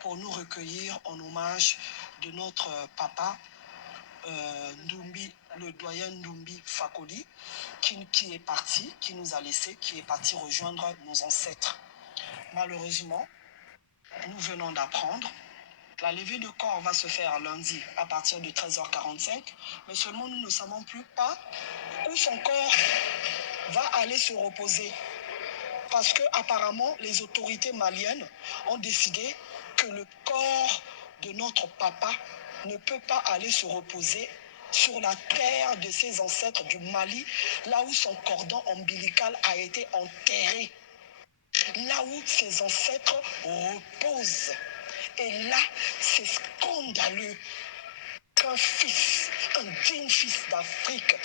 pour nous recueillir en hommage de notre papa, Ndumbi, le doyen Ndumbi Fakoli, qui est parti, qui nous a laissés, qui est parti rejoindre nos ancêtres. Malheureusement, nous venons d'apprendre. La levée de corps va se faire lundi à partir de 13h45, mais seulement nous ne savons plus pas où son corps va aller se reposer. Parce que apparemment, les autorités maliennes ont décidé que le corps de notre papa ne peut pas aller se reposer sur la terre de ses ancêtres du Mali, là où son cordon ombilical a été enterré, là où ses ancêtres reposent. Et là, c'est scandaleux qu'un fils, un digne fils d'Afrique,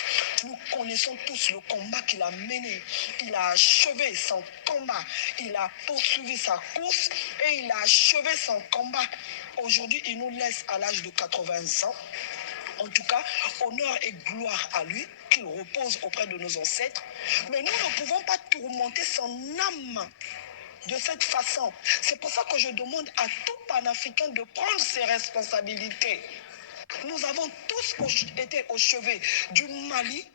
nous connaissons tous le combat qu'il a mené. Il a achevé son combat, il a poursuivi sa course et il a achevé son combat. Aujourd'hui, il nous laisse à l'âge de 80 ans. En tout cas, honneur et gloire à lui, qu'il repose auprès de nos ancêtres. Mais nous ne pouvons pas tourmenter son âme de cette façon. C'est pour ça que je demande à tout panafricain de prendre ses responsabilités. Nous avons tous été au chevet du Mali.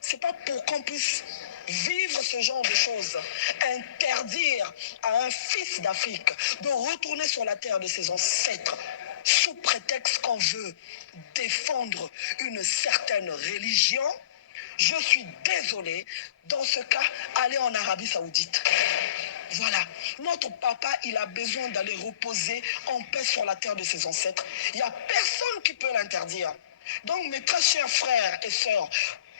C'est pas pour qu'on puisse vivre ce genre de choses. Interdire à un fils d'Afrique de retourner sur la terre de ses ancêtres sous prétexte qu'on veut défendre une certaine religion. Je suis désolé, dans ce cas, aller en Arabie Saoudite. Voilà, notre papa, il a besoin d'aller reposer en paix sur la terre de ses ancêtres. Il n'y a personne qui peut l'interdire. Donc, mes très chers frères et sœurs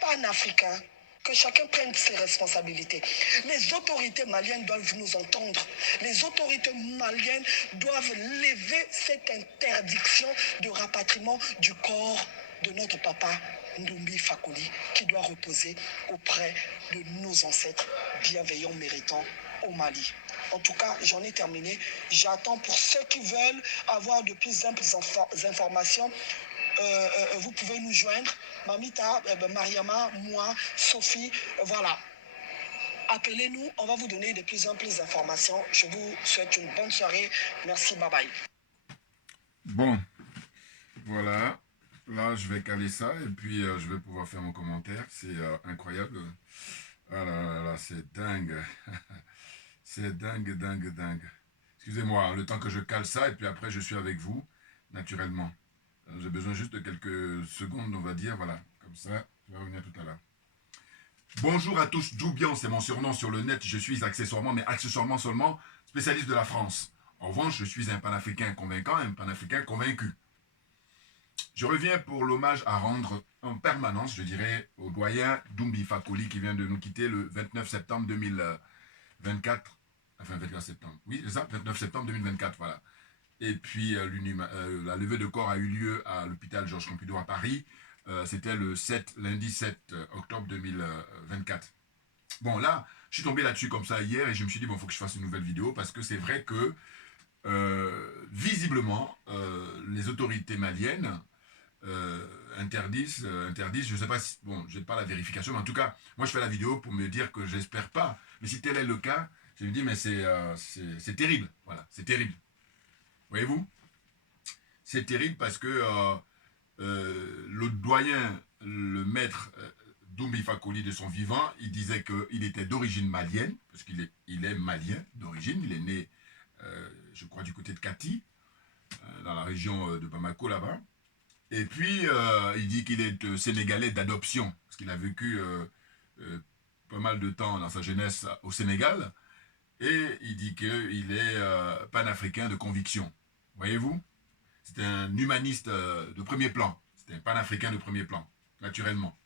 panafricains, que chacun prenne ses responsabilités. Les autorités maliennes doivent nous entendre. Les autorités maliennes doivent lever cette interdiction de rapatriement du corps de notre papa Ndumbi Fakoli, qui doit reposer auprès de nos ancêtres bienveillants, méritants au Mali. En tout cas, j'en ai terminé. J'attends pour ceux qui veulent avoir de plus amples informations. Vous pouvez nous joindre, Mamita, Mariama, moi, Sophie, voilà. Appelez-nous, on va vous donner de plus amples informations. Je vous souhaite une bonne soirée. Merci, bye bye. Bon, voilà. Là, je vais caler ça et puis je vais pouvoir faire mon commentaire. C'est incroyable. Ah là là, c'est dingue. C'est dingue, dingue, dingue. Excusez-moi, le temps que je cale ça et puis après je suis avec vous, naturellement. J'ai besoin juste de quelques secondes, on va dire, voilà. Comme ça, je vais revenir tout à l'heure. Bonjour à tous, Djoubian, c'est mon surnom sur le net. Je suis accessoirement, mais accessoirement seulement, spécialiste de la France. En revanche, je suis un panafricain convaincant, un panafricain convaincu. Je reviens pour l'hommage à rendre en permanence, je dirais, au doyen Ndumbi Fakoli qui vient de nous quitter le 29 septembre 2024. Enfin, 24 septembre. Oui, c'est ça, 29 septembre 2024, voilà. Et puis, la levée de corps a eu lieu à l'hôpital Georges Pompidou à Paris. C'était le lundi 7 octobre 2024. Bon, là, je suis tombé là-dessus comme ça hier et je me suis dit, bon, il faut que je fasse une nouvelle vidéo parce que c'est vrai que, visiblement, les autorités maliennes interdisent, je ne sais pas si, bon, je n'ai pas la vérification, mais en tout cas, moi je fais la vidéo pour me dire que j'espère pas. Mais si tel est le cas, je me dis, mais c'est terrible, voilà, c'est terrible. Voyez-vous? C'est terrible parce que le doyen, le maître Ndumbi Fakoli de son vivant, il disait qu'il était d'origine malienne, parce qu'il est malien d'origine, il est né, je crois, du côté de Kati, dans la région de Bamako là-bas. Et puis, il dit qu'il est sénégalais d'adoption, parce qu'il a vécu pas mal de temps dans sa jeunesse au Sénégal, et il dit qu'il est panafricain de conviction. Voyez-vous? C'est un humaniste de premier plan. C'est un panafricain de premier plan, naturellement.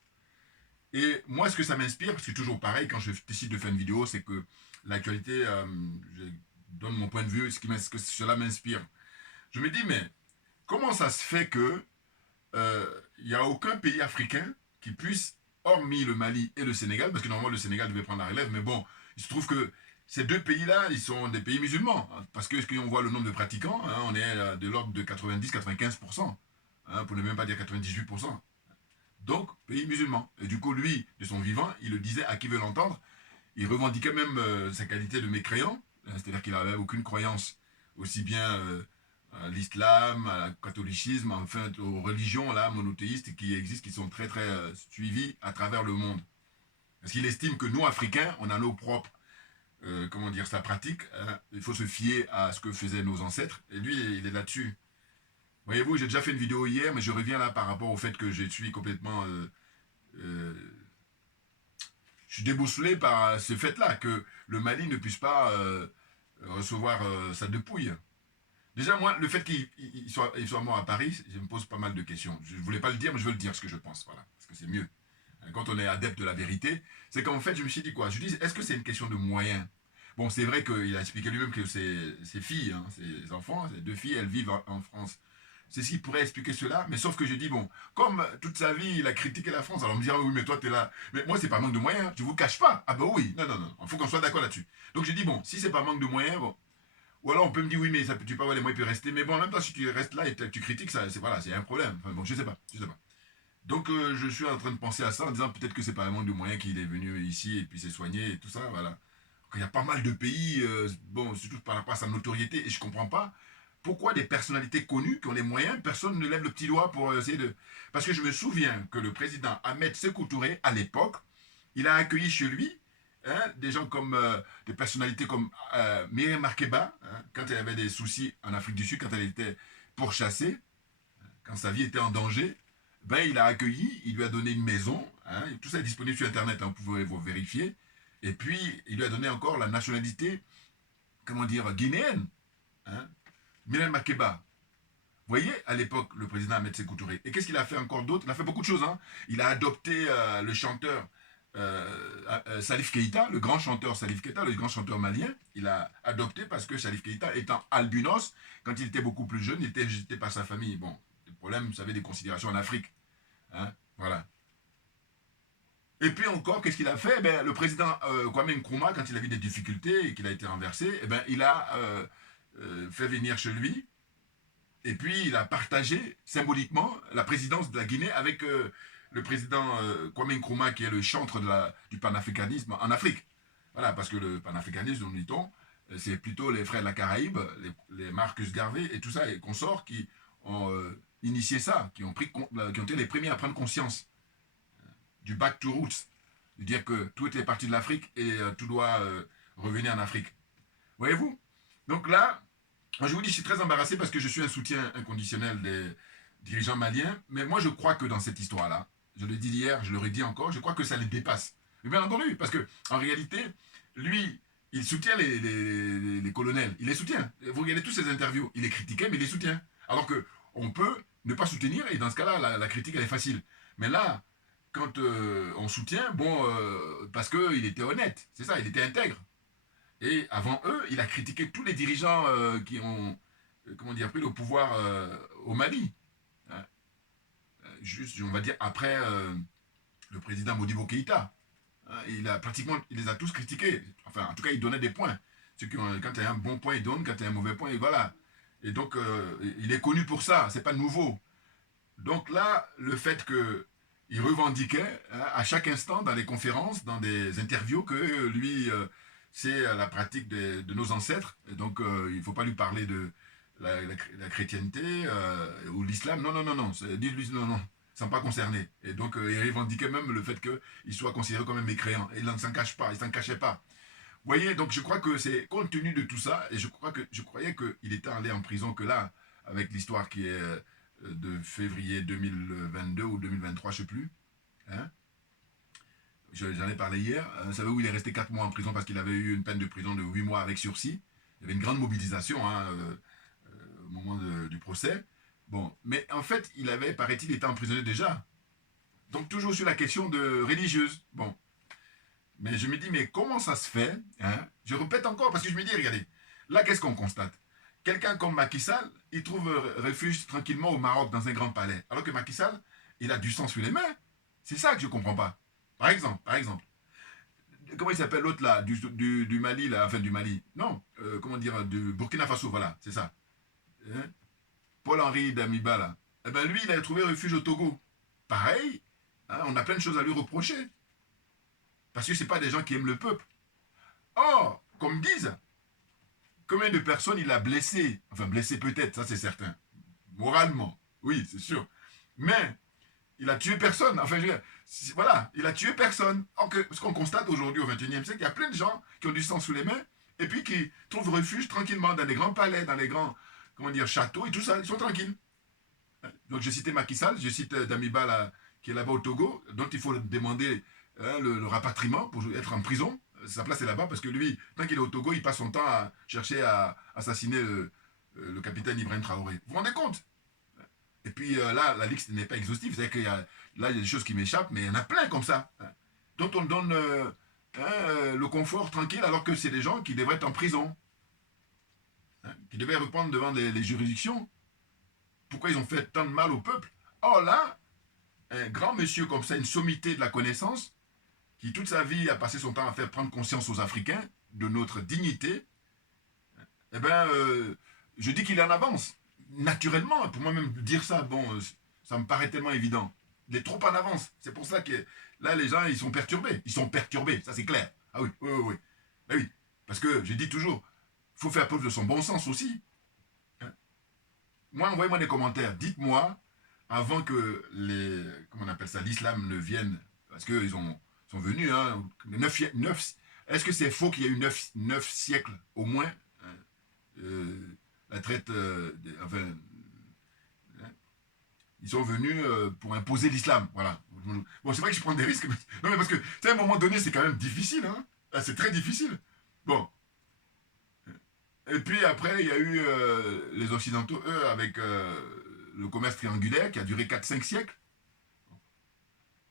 Et moi, ce que ça m'inspire, parce que c'est toujours pareil, quand je décide de faire une vidéo, c'est que l'actualité, je donne mon point de vue, ce que cela m'inspire. Je me dis, mais comment ça se fait que il n'y a aucun pays africain qui puisse, hormis le Mali et le Sénégal, parce que normalement le Sénégal devait prendre la relève, mais bon, il se trouve que ces deux pays-là, ils sont des pays musulmans, hein, parce que on voit le nombre de pratiquants, hein, on est de l'ordre de 90-95%, hein, pour ne même pas dire 98%. Donc, pays musulman. Et du coup, lui, de son vivant, il le disait à qui veut l'entendre, il revendiquait même sa qualité de mécréant, c'est-à-dire qu'il n'avait aucune croyance aussi bien à l'islam, au catholicisme, enfin aux religions là, monothéistes qui existent, qui sont très très suivies à travers le monde. Parce qu'il estime que nous, Africains, on a nos propres, comment dire, sa pratique. Hein. Il faut se fier à ce que faisaient nos ancêtres. Et lui, il est là-dessus. Voyez-vous, j'ai déjà fait une vidéo hier, mais je reviens là par rapport au fait que je suis complètement... euh, je suis déboussolé par ce fait-là, que le Mali ne puisse pas recevoir sa dépouille. Déjà, moi, le fait qu'il soit mort à Paris, je me pose pas mal de questions. Je ne voulais pas le dire, mais je veux le dire ce que je pense, voilà, parce que c'est mieux. Quand on est adepte de la vérité, c'est qu'en fait, je me suis dit quoi? Je dis, est-ce que c'est une question de moyens? Bon, c'est vrai qu'il a expliqué lui-même que ses filles, hein, ses enfants, ses deux filles, elles vivent en France. C'est ce qui pourrait expliquer cela, mais sauf que je dis, bon, comme toute sa vie, il a critiqué la France, alors on me dira, oui, mais toi, t'es là. Mais moi, c'est pas manque de moyens, je vous cache pas. Ah ben oui, non, non, non, il faut qu'on soit d'accord là-dessus. Donc je dis, bon, si c'est pas manque de moyens, bon, ou alors on peut me dire, oui, mais ça, tu peux pas avoir les moyens, il peut rester. Mais bon, en même temps, si tu restes là et tu critiques, ça, c'est voilà, c'est un problème. Enfin, bon, je sais pas, je sais pas. Donc je suis en train de penser à ça en disant peut-être que c'est pas un manque de moyens qu'il est venu ici et puis s'est soigné et tout ça, voilà. Il y a pas mal de pays, bon, surtout par rapport à sa notoriété, et je comprends pas pourquoi des personnalités connues qui ont les moyens, personne ne lève le petit doigt pour essayer de... Parce que je me souviens que le président Ahmed Sékou Touré, à l'époque, il a accueilli chez lui hein, des gens comme des personnalités comme Myriam Makeba, hein, quand elle avait des soucis en Afrique du Sud, quand elle était pourchassée, quand sa vie était en danger, ben il a accueilli, il lui a donné une maison, hein, tout ça est disponible sur Internet, hein, vous pouvez vous vérifier, et puis il lui a donné encore la nationalité, comment dire, guinéenne, hein, Myriam Makeba. Vous voyez, à l'époque, le président Ahmed Sékou Touré. Et qu'est-ce qu'il a fait encore d'autre? Il a fait beaucoup de choses. Hein. Il a adopté le chanteur Salif Keïta, le grand chanteur Salif Keïta, le grand chanteur malien. Il a adopté parce que Salif Keïta, étant albinos, quand il était beaucoup plus jeune, il était rejeté par sa famille. Bon, le problème, vous savez, des considérations en Afrique. Hein, voilà. Et puis encore, qu'est-ce qu'il a fait? Ben, le président Kwame Nkrumah, quand il a vu des difficultés et qu'il a été renversé, eh ben, il a fait venir chez lui et puis il a partagé symboliquement la présidence de la Guinée avec le président Kwame Nkrumah, qui est le chantre du panafricanisme en Afrique. Voilà, parce que le panafricanisme, nous dit-on, c'est plutôt les frères de la Caraïbe, les Marcus Garvey et tout ça, et consorts qui ont initié ça, qui ont été les premiers à prendre conscience du back to roots, de dire que tout est parti de l'Afrique et tout doit revenir en Afrique. Voyez-vous? Donc là, moi, je vous dis, je suis très embarrassé parce que je suis un soutien inconditionnel des dirigeants maliens, mais moi je crois que dans cette histoire-là, je l'ai dit hier, je le redis encore, je crois que ça les dépasse. Mais bien entendu, parce que en réalité, lui, il soutient les colonels, il les soutient. Vous regardez tous ses interviews, il les critiquait, mais il les soutient. Alors que on peut ne pas soutenir, et dans ce cas-là, la critique, elle est facile. Mais là, quand on soutient, bon, parce qu'il était honnête, c'est ça, il était intègre. Et avant eux, il a critiqué tous les dirigeants qui ont, comment dire, pris le pouvoir au Mali. Hein. Juste, on va dire, après le président Modibo Keïta. Hein, il les a tous critiqués. Enfin, en tout cas, il donnait des points. Quand il y a un bon point, il donne. Quand il y a un mauvais point, il voilà. Et donc, il est connu pour ça. C'est pas nouveau. Donc là, le fait que il revendiquait hein, à chaque instant dans les conférences, dans des interviews, que lui, c'est la pratique de nos ancêtres. Et donc, il ne faut pas lui parler de la chrétienté ou l'islam. Non, non, non, non. Dis-lui, non, non. Ils ne sont pas concernés. Et donc, il revendiquait même le fait qu'il soit considéré comme un mécréant. Et il ne s'en cache pas, il ne s'en cachait pas. Vous voyez, donc je crois que c'est compte tenu de tout ça, et je croyais qu'il était allé en prison que là, avec l'histoire qui est de février 2022 ou 2023, je ne sais plus. Hein, j'en ai parlé hier. Vous savez où il est resté 4 mois en prison parce qu'il avait eu une peine de prison de 8 mois avec sursis. Il y avait une grande mobilisation hein, au moment du procès. Bon, mais en fait, il avait, paraît-il, été emprisonné déjà. Donc toujours sur la question de religieuse. Bon, mais je me dis, mais comment ça se fait hein? Je répète encore parce que je me dis, regardez, là, qu'est-ce qu'on constate? Quelqu'un comme Macky Sall, il trouve refuge tranquillement au Maroc dans un grand palais. Alors que Macky Sall, il a du sang sur les mains. C'est ça que je ne comprends pas. Par exemple, comment il s'appelle l'autre là, du Mali, là, enfin du Mali, non, comment dire, du Burkina Faso, voilà, c'est ça. Hein? Paul-Henri Damiba, là. Eh ben lui, il a trouvé refuge au Togo. Pareil, hein, on a plein de choses à lui reprocher. Parce que ce pas des gens qui aiment le peuple. Or, comme disent, Combien de personnes il a blessé? Enfin, blessé peut-être, ça c'est certain. Moralement, oui, c'est sûr. Mais il a tué personne. Enfin, voilà, il a tué personne. Ce qu'on constate aujourd'hui au XXIe siècle, il y a plein de gens qui ont du sang sous les mains et puis qui trouvent refuge tranquillement dans les grands palais, dans les grands, comment dire, châteaux et tout ça. Ils sont tranquilles. Donc, j'ai cité Macky Sall, je cite Damiba qui est là-bas au Togo, dont il faut demander le rapatriement pour être en prison. Sa place est là-bas parce que lui, tant qu'il est au Togo, il passe son temps à chercher à assassiner le capitaine Ibrahim Traoré. Vous vous rendez compte? Et puis là, la liste n'est pas exhaustive. C'est-à-dire qu'il y a, là, il y a des choses qui m'échappent, mais il y en a plein comme ça. Dont on donne le confort tranquille alors que c'est des gens qui devraient être en prison. Qui devaient reprendre devant les juridictions. Pourquoi ils ont fait tant de mal au peuple? Or là, un grand monsieur comme ça, une sommité de la connaissance, qui toute sa vie a passé son temps à faire prendre conscience aux Africains de notre dignité, eh bien, je dis qu'il est en avance. Naturellement, pour moi-même dire ça, bon, ça me paraît tellement évident. Il est trop en avance. C'est pour ça que là, les gens, ils sont perturbés. Ils sont perturbés, ça c'est clair. Ah oui, oui, oui, oui. Ben oui, parce que je dis toujours, il faut faire preuve de son bon sens aussi. Moi, envoyez-moi des commentaires. Dites-moi, avant que comment on appelle ça, l'islam ne vienne, parce qu'ils sont venus, hein, est-ce que c'est faux qu'il y a eu 9 siècles au moins la traite, enfin, ils sont venus pour imposer l'islam, voilà. Bon, c'est vrai que je prends des risques, non mais parce que, à un moment donné, c'est quand même difficile, hein. C'est très difficile. Bon. Et puis après, il y a eu les Occidentaux, eux, avec le commerce triangulaire qui a duré 4-5 siècles.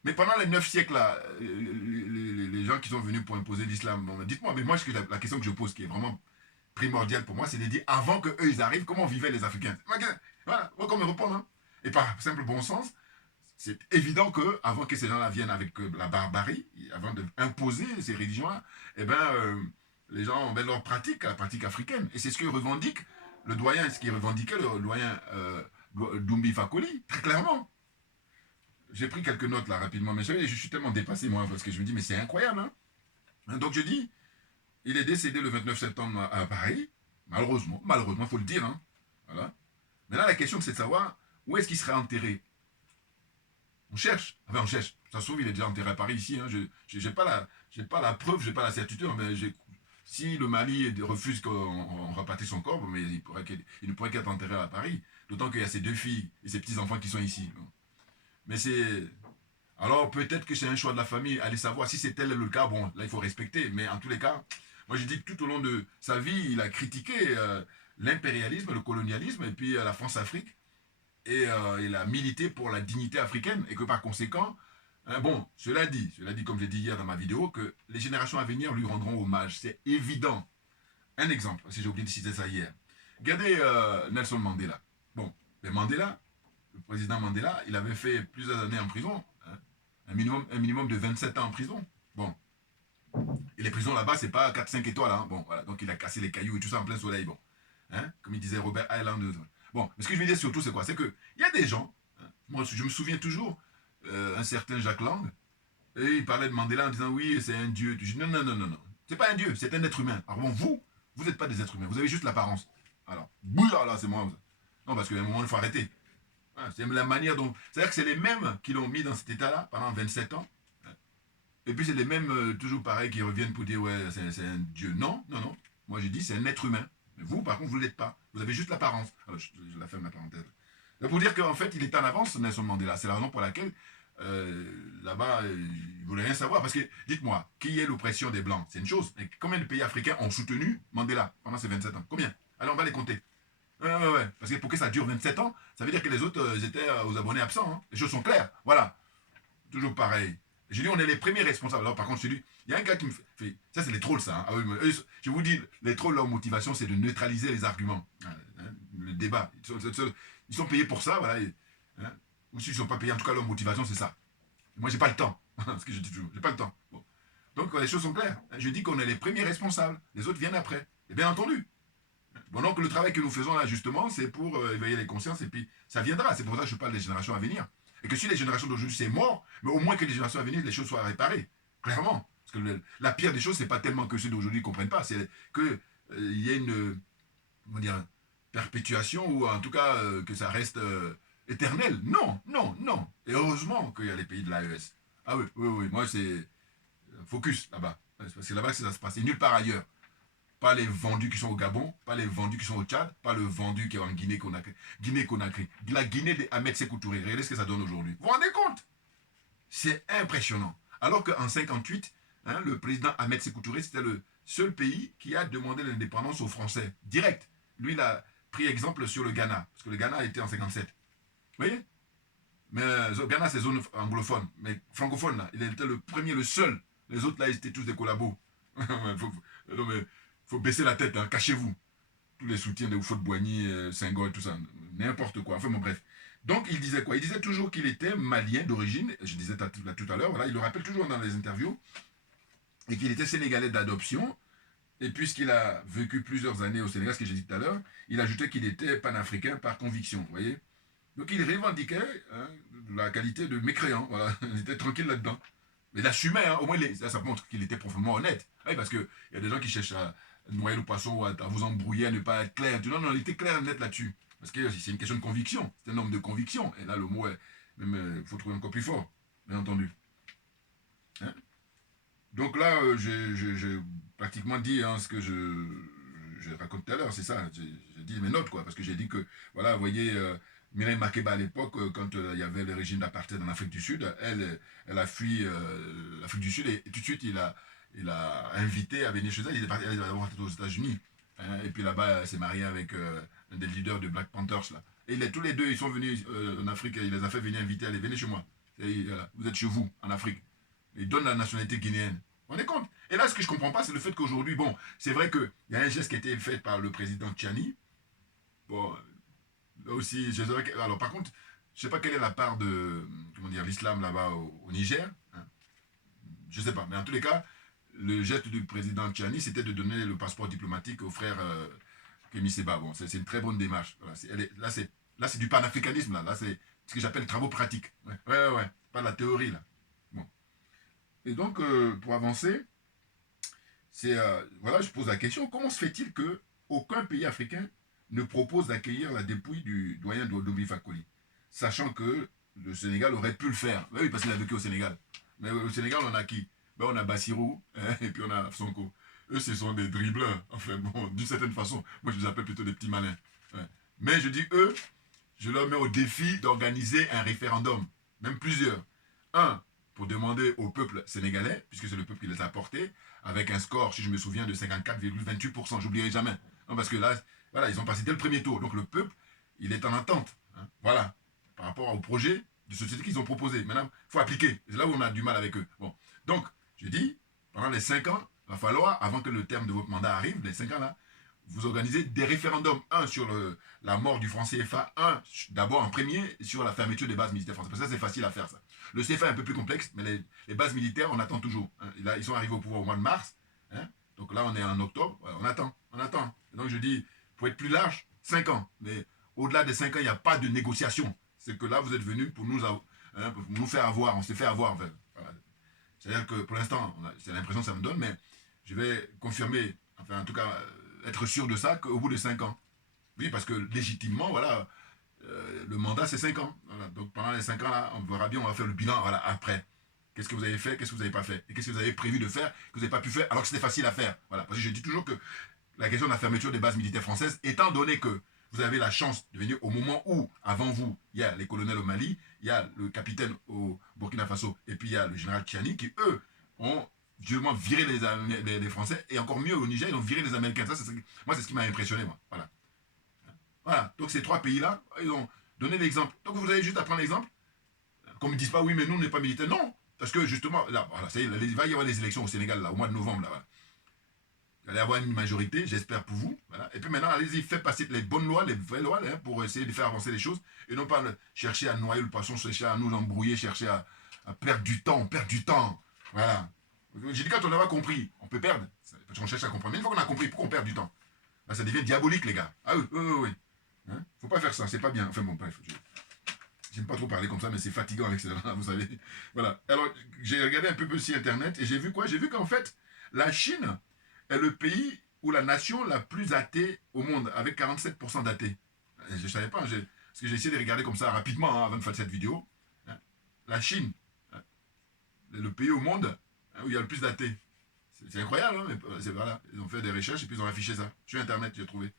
Mais pendant les 9 siècles, là, les gens qui sont venus pour imposer l'islam, bon, dites-moi, mais moi, la question que je pose, qui est vraiment primordiale pour moi, c'est de dire, avant qu'eux, ils arrivent, comment vivaient les Africains? Voilà, on va me répondre. Hein. Et par simple bon sens, c'est évident que, avant que ces gens-là viennent avec la barbarie, avant d'imposer ces religions-là, eh ben, les gens ont leur pratique, la pratique africaine. Et c'est ce que revendique le doyen, ce qui revendiquait le doyen Doumbia Fakoli, très clairement. J'ai pris quelques notes là rapidement, mais je suis tellement dépassé moi, parce que je me dis, mais c'est incroyable. Hein. Donc je dis, il est décédé le 29 septembre à Paris, malheureusement, il faut le dire. Hein. Voilà. Mais là, la question, c'est de savoir où est-ce qu'il serait enterré. On cherche. Enfin, on cherche. Ça se trouve, il est déjà enterré à Paris ici. Hein. Je n'ai pas la preuve, j'ai pas la certitude. Mais si le Mali refuse qu'on rapatrie son corps, mais il ne pourrait qu'être enterré à Paris. D'autant qu'il y a ses 2 filles et ses petits-enfants qui sont ici. Mais c'est... Alors peut-être que c'est un choix de la famille. Allez savoir si c'est tel le cas. Bon, là, il faut respecter. Mais en tous les cas, moi, je dis que tout au long de sa vie, il a critiqué l'impérialisme, le colonialisme, et puis la France-Afrique. Et il a milité pour la dignité africaine. Et que par conséquent, bon, cela dit, comme j'ai dit hier dans ma vidéo, que les générations à venir lui rendront hommage. C'est évident. Un exemple, si j'ai oublié de citer ça hier. Regardez Nelson Mandela. Bon, mais Mandela, le président Mandela, il avait fait plusieurs années en prison. Hein, un minimum de 27 ans en prison. Bon. Et les prisons là-bas, c'est pas 4-5 étoiles. Hein. Bon, voilà. Donc il a cassé les cailloux et tout ça en plein soleil. Bon. Hein, comme il disait Robert Island. Bon, mais ce que je veux dire surtout, c'est quoi? C'est qu'il y a des gens, hein, moi je me souviens toujours, un certain Jacques Lang, et il parlait de Mandela en disant oui, c'est un dieu. Je dis non, non, non, non, non. C'est pas un dieu, c'est un être humain. Alors bon, vous n'êtes pas des êtres humains, vous avez juste l'apparence. Alors, bouillard là, c'est moi. Non, parce qu'à un moment, il faut arrêter. Hein, c'est la manière dont. C'est-à-dire que c'est les mêmes qui l'ont mis dans cet état-là pendant 27 ans. Hein, et puis c'est les mêmes, toujours pareil, qui reviennent pour dire ouais, c'est un dieu. Non, non, non. Moi j'ai dit c'est un être humain. Mais vous, par contre, vous ne l'êtes pas. Vous avez juste l'apparence. Alors, je la ferme la parenthèse. Pour dire qu'en fait, il est en avance, Nelson Mandela. C'est la raison pour laquelle, là-bas, il ne voulait rien savoir. Parce que, dites-moi, qui est l'oppression des Blancs? C'est une chose. Mais combien de pays africains ont soutenu Mandela pendant ces 27 ans? Combien? Allez, on va les compter. Ouais. Parce que pour que ça dure 27 ans, ça veut dire que les autres ils étaient aux abonnés absents. Hein. Les choses sont claires. Voilà. Toujours pareil. J'ai dit, on est les premiers responsables. Alors, par contre, il y a un gars qui me fait. Ça, c'est les trolls, ça. Hein. Ah oui, mais eux, je vous dis, les trolls, leur motivation, c'est de neutraliser les arguments. Hein, le débat. Ils sont payés pour ça, voilà. Hein. Ou s'ils ne sont pas payés, en tout cas, leur motivation, c'est ça. Moi, j'ai pas le temps. Ce que je dis toujours. J'ai pas le temps. Bon. Donc, les choses sont claires. Je dis qu'on est les premiers responsables. Les autres viennent après. Et bien entendu. Bon, donc, le travail que nous faisons là, justement, c'est pour éveiller les consciences. Et puis, ça viendra. C'est pour ça que je parle des générations à venir. Et que si les générations d'aujourd'hui, c'est mort, mais au moins que les générations à venir, les choses soient réparées. Clairement. Parce que la pire des choses, c'est pas tellement que ceux d'aujourd'hui ne comprennent pas. C'est que il y ait une, comment dire, perpétuation, ou en tout cas que ça reste éternel. Non, non, non. Et heureusement qu'il y a les pays de l'AES. Ah oui, oui, oui, moi c'est focus là-bas. Parce que là-bas, ça se passe. Et nulle part ailleurs. Pas les vendus qui sont au Gabon, pas les vendus qui sont au Tchad, pas le vendu qui est en Guinée-Conakry. Guinée-Conakry. La Guinée d'Ahmed Sékou Touré. Regardez ce que ça donne aujourd'hui. Vous vous rendez compte? C'est impressionnant. Alors qu'en 58, hein, le président Ahmed Sékou Touré, c'était le seul pays qui a demandé l'indépendance aux Français. Direct. Lui, il a pris exemple sur le Ghana. Parce que le Ghana a été en 57. Vous voyez? Mais Ghana, c'est zone anglophone. Mais francophone, là, il était le premier, le seul. Les autres, là, ils étaient tous des collabos. Non, mais faut baisser la tête, hein, cachez-vous. Tous les soutiens de Houphouët-Boigny, Senghor, tout ça, n'importe quoi. Enfin bon, bref. Donc il disait quoi? Il disait toujours qu'il était malien d'origine, je disais tout à l'heure, voilà, il le rappelle toujours dans les interviews, et qu'il était sénégalais d'adoption, et puisqu'il a vécu plusieurs années au Sénégal, ce que j'ai dit tout à l'heure, il ajoutait qu'il était panafricain par conviction, vous voyez? Donc il revendiquait hein, la qualité de mécréant, voilà, il était tranquille là-dedans. Mais il assumait, hein, au moins ça montre qu'il était profondément honnête. Oui, parce qu'il y a des gens qui cherchent à noyer le poisson ou à vous embrouiller, à ne pas être clair. Non, non, il était clair et net là-dessus. Parce que c'est une question de conviction. C'est un homme de conviction. Et là, le mot est. Même, il faut trouver encore plus fort, bien entendu. Hein? Donc là, j'ai pratiquement dit hein, ce que je raconte tout à l'heure, c'est ça. J'ai dit mes notes, quoi. Parce que j'ai dit que, voilà, vous voyez. Mireille Makeba à l'époque, quand il y avait le régime d'apartheid en Afrique du Sud, elle a fui l'Afrique du Sud et tout de suite il a invité à venir chez elle. Il est parti aux États-Unis. Hein, et puis là-bas, elle s'est mariée avec un des leaders de Black Panthers. Là. Et tous les deux, ils sont venus en Afrique et il les a fait venir inviter, allez, venez chez moi. Et, vous êtes chez vous, en Afrique. Et ils donnent la nationalité guinéenne. Vous vous rendez compte? Et là, ce que je ne comprends pas, c'est le fait qu'aujourd'hui, bon, c'est vrai qu'il y a un geste qui a été fait par le président Tchani. Bon, là aussi, je dirais que, alors par contre, je ne sais pas quelle est la part de comment dire l'islam là-bas au Niger. Hein. Je ne sais pas. Mais en tous les cas, le geste du président Tchani, c'était de donner le passeport diplomatique au frère Kémy Seba. Bon, c'est une très bonne démarche. Voilà, là, c'est du panafricanisme. Là c'est ce que j'appelle travaux pratiques. Ouais, ouais, ouais. Pas de la théorie, là. Bon. Et donc, pour avancer, voilà, je pose la question, comment se fait-il que aucun pays africain ne propose d'accueillir la dépouille du doyen Dobi Fakoli, sachant que le Sénégal aurait pu le faire. Oui, parce qu'il a vécu au Sénégal. Mais au Sénégal, on a qui? Ben, on a Bassirou, hein, et puis on a Sonko. Eux, ce sont des dribbleurs. Enfin, bon, d'une certaine façon, moi, je les appelle plutôt des petits malins. Ouais. Mais je dis, eux, je leur mets au défi d'organiser un référendum, même plusieurs. Un, pour demander au peuple sénégalais, puisque c'est le peuple qui les a portés, avec un score, si je me souviens, de 54,28%. J'oublierai jamais. Non, parce que là, voilà, ils ont passé dès le premier tour. Donc le peuple, il est en attente. Hein, voilà, par rapport au projet de société qu'ils ont proposé. Maintenant, il faut appliquer. C'est là où on a du mal avec eux. Bon. Donc, je dis, pendant les 5 ans, il va falloir, avant que le terme de votre mandat arrive, les 5 ans là, vous organisez des référendums. Un sur la mort du franc CFA, un d'abord en premier sur la fermeture des bases militaires françaises. Parce que ça, c'est facile à faire, ça. Le CFA est un peu plus complexe, mais les bases militaires, on attend toujours. Hein. Là, ils sont arrivés au pouvoir au mois de mars. Hein. Donc là, on est en octobre. Ouais, on attend, on attend. Et donc je dis, pour être plus large, 5 ans. Mais au-delà des 5 ans, il n'y a pas de négociation. C'est que là, vous êtes venus pour pour nous faire avoir. On s'est fait avoir, en fait. Voilà. C'est-à-dire que pour l'instant, c'est l'impression que ça me donne, mais je vais confirmer, enfin en tout cas, être sûr de ça, qu'au bout de 5 ans. Oui, parce que légitimement, voilà, le mandat c'est 5 ans. Voilà. Donc pendant les 5 ans là, on verra bien, on va faire le bilan voilà, après. Qu'est-ce que vous avez fait, qu'est-ce que vous n'avez pas fait, et qu'est-ce que vous avez prévu de faire, que vous n'avez pas pu faire, alors que c'était facile à faire. Voilà. Parce que je dis toujours que la question de la fermeture des bases militaires françaises, étant donné que vous avez la chance de venir au moment où, avant vous, il y a les colonels au Mali, il y a le capitaine au Burkina Faso, et puis il y a le général Tchiani, qui eux ont durement viré les Français, et encore mieux au Niger, ils ont viré les Américains. Ça, moi, c'est ce qui m'a impressionné, moi. Voilà. Voilà. Donc ces 3 pays-là, ils ont donné l'exemple. Donc vous avez juste à prendre l'exemple. Qu'on ne me dise pas, oui, mais nous, on n'est pas militaires. Non. Parce que justement, là, voilà, ça y est, il va y avoir les élections au Sénégal, là, au mois de novembre, là, voilà. Vous allez avoir une majorité, j'espère pour vous. Voilà. Et puis maintenant, allez-y, faites passer les bonnes lois, les vraies lois, là, pour essayer de faire avancer les choses. Et non pas chercher à noyer le poisson, chercher à nous embrouiller, chercher à perdre du temps. On perd du temps. Voilà. J'ai dit quand on n'a pas compris, on peut perdre. Parce qu'on cherche à comprendre. Mais une fois qu'on a compris, pourquoi on perd du temps? Là, ça devient diabolique, les gars. Ah oui, oui, oui, oui. Hein? Faut pas faire ça, c'est pas bien. Enfin bon, bref. J'aime pas trop parler comme ça, mais c'est fatigant avec ça, vous savez. Voilà. Alors, j'ai regardé un peu sur Internet et j'ai vu quoi? J'ai vu qu'en fait, la Chine est le pays ou la nation la plus athée au monde, avec 47% d'athées. Je ne savais pas, parce que j'ai essayé de regarder comme ça rapidement avant de faire cette vidéo. Hein. La Chine, hein, le pays au monde hein, où il y a le plus d'athées. C'est incroyable, hein, mais voilà. Ils ont fait des recherches et puis ils ont affiché ça. Sur Internet, j'ai trouvé.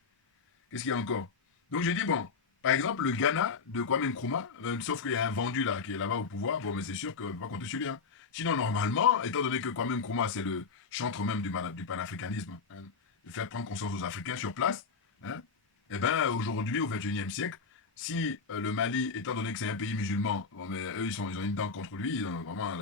Qu'est-ce qu'il y a encore? Donc j'ai dit, bon, par exemple, le Ghana de Kwame Nkrumah, sauf qu'il y a un vendu là, qui est là-bas au pouvoir, bon, mais c'est sûr qu'on ne peut pas compter sur lui. Hein. Sinon, normalement, étant donné que Kwame Nkrumah, c'est le chantre même du panafricanisme, hein, de faire prendre conscience aux Africains sur place, hein, eh bien, aujourd'hui, au XXIe siècle, si le Mali, étant donné que c'est un pays musulman, bon, mais eux, ils ont une dent contre lui, ils ont vraiment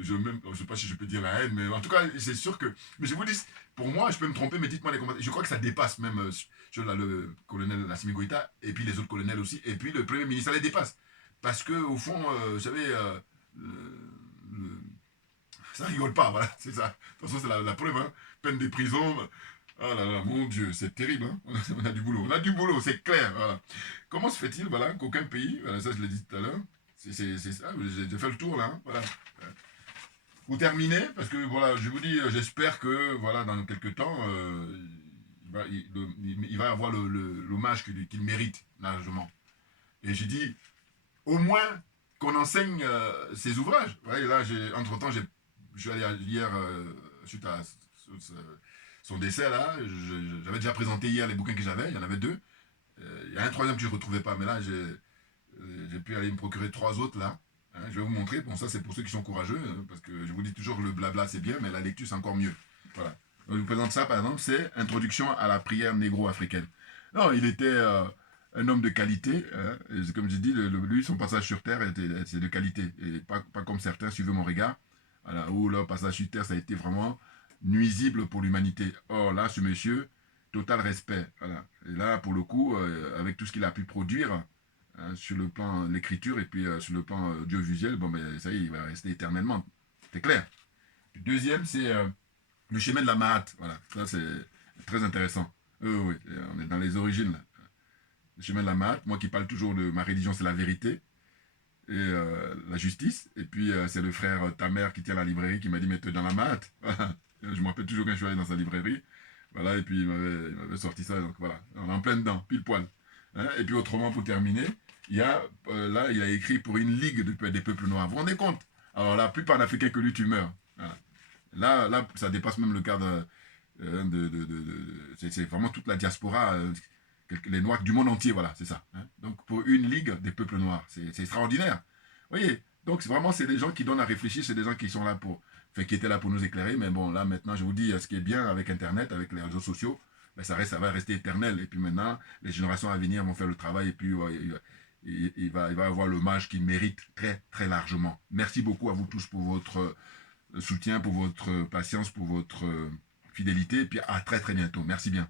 je ne sais pas si je peux dire la haine, mais en tout cas, c'est sûr que... Mais je vous dis, pour moi, je peux me tromper, mais dites-moi les commentaires. Je crois que ça dépasse même le colonel Assimi Goïta, et puis les autres colonels aussi, et puis le Premier ministre, ça les dépasse. Parce que au fond, vous savez, ça rigole pas, voilà, c'est ça. De toute façon, c'est la preuve, hein. Peine de prison... Oh là là, mon Dieu, c'est terrible, hein. On a du boulot, c'est clair, voilà. Comment se fait-il, voilà, qu'aucun pays, voilà, ça je l'ai dit tout à l'heure, c'est ça, j'ai fait le tour là, hein, voilà. Pour terminer, parce que voilà, je vous dis, j'espère que voilà, dans quelques temps, il va avoir l'hommage qu'il mérite largement. Et j'ai dit, au moins qu'on enseigne ses ouvrages. Ouais, là, entre-temps, je suis allé hier, suite à son décès, là, j'avais déjà présenté hier les bouquins que j'avais, il y en avait deux. Il y a un troisième que je ne retrouvais pas, mais là, j'ai pu aller me procurer trois autres, là. Hein, je vais vous montrer. Bon, ça, c'est pour ceux qui sont courageux, hein, parce que je vous dis toujours que le blabla, c'est bien, mais la lecture, c'est encore mieux. Voilà. Donc, je vous présente ça, par exemple, c'est Introduction à la prière négro-africaine. Non, il était un homme de qualité. Hein, et comme j'ai dit, lui, son passage sur Terre, c'est de qualité. Et pas comme certains, suivez mon regard, voilà, où leur passage sur Terre, ça a été vraiment nuisible pour l'humanité. Or, là, ce monsieur, total respect. Voilà. Et là, pour le coup, avec tout ce qu'il a pu produire, sur le plan de l'écriture et puis sur le plan audiovisuel, bon, ben, ça y est, il va rester éternellement. C'est clair. Le deuxième, c'est le chemin de la Mahat. Voilà, ça c'est très intéressant. Oui, on est dans les origines. Là. Le chemin de la Mahat, moi qui parle toujours de ma religion, c'est la vérité et la justice. Et puis c'est le frère Tamer qui tient la librairie qui m'a dit, mets-toi dans la Mahat. Voilà. Je me rappelle toujours quand je suis allé dans sa librairie. Voilà, et puis il m'avait sorti ça. Donc voilà, on est en plein dedans, pile poil. Hein, et puis autrement, pour terminer, il y a, là, il a écrit pour une ligue des peuples noirs. Vous vous rendez compte? Alors là, plus panafricain que lui, tu meurs. Voilà. Là, ça dépasse même le cadre c'est vraiment toute la diaspora, les noirs du monde entier, voilà, c'est ça. Hein. Donc pour une ligue des peuples noirs, c'est extraordinaire. Vous voyez? Donc vraiment, c'est des gens qui donnent à réfléchir, c'est des gens qui sont là pour, enfin, qui étaient là pour nous éclairer. Mais bon, là maintenant, je vous dis, ce qui est bien avec Internet, avec les réseaux sociaux, ben, ça va rester éternel. Et puis maintenant, les générations à venir vont faire le travail et puis il va avoir l'hommage qu'il mérite très, très largement. Merci beaucoup à vous tous pour votre soutien, pour votre patience, pour votre fidélité. Et puis à très, très bientôt. Merci bien.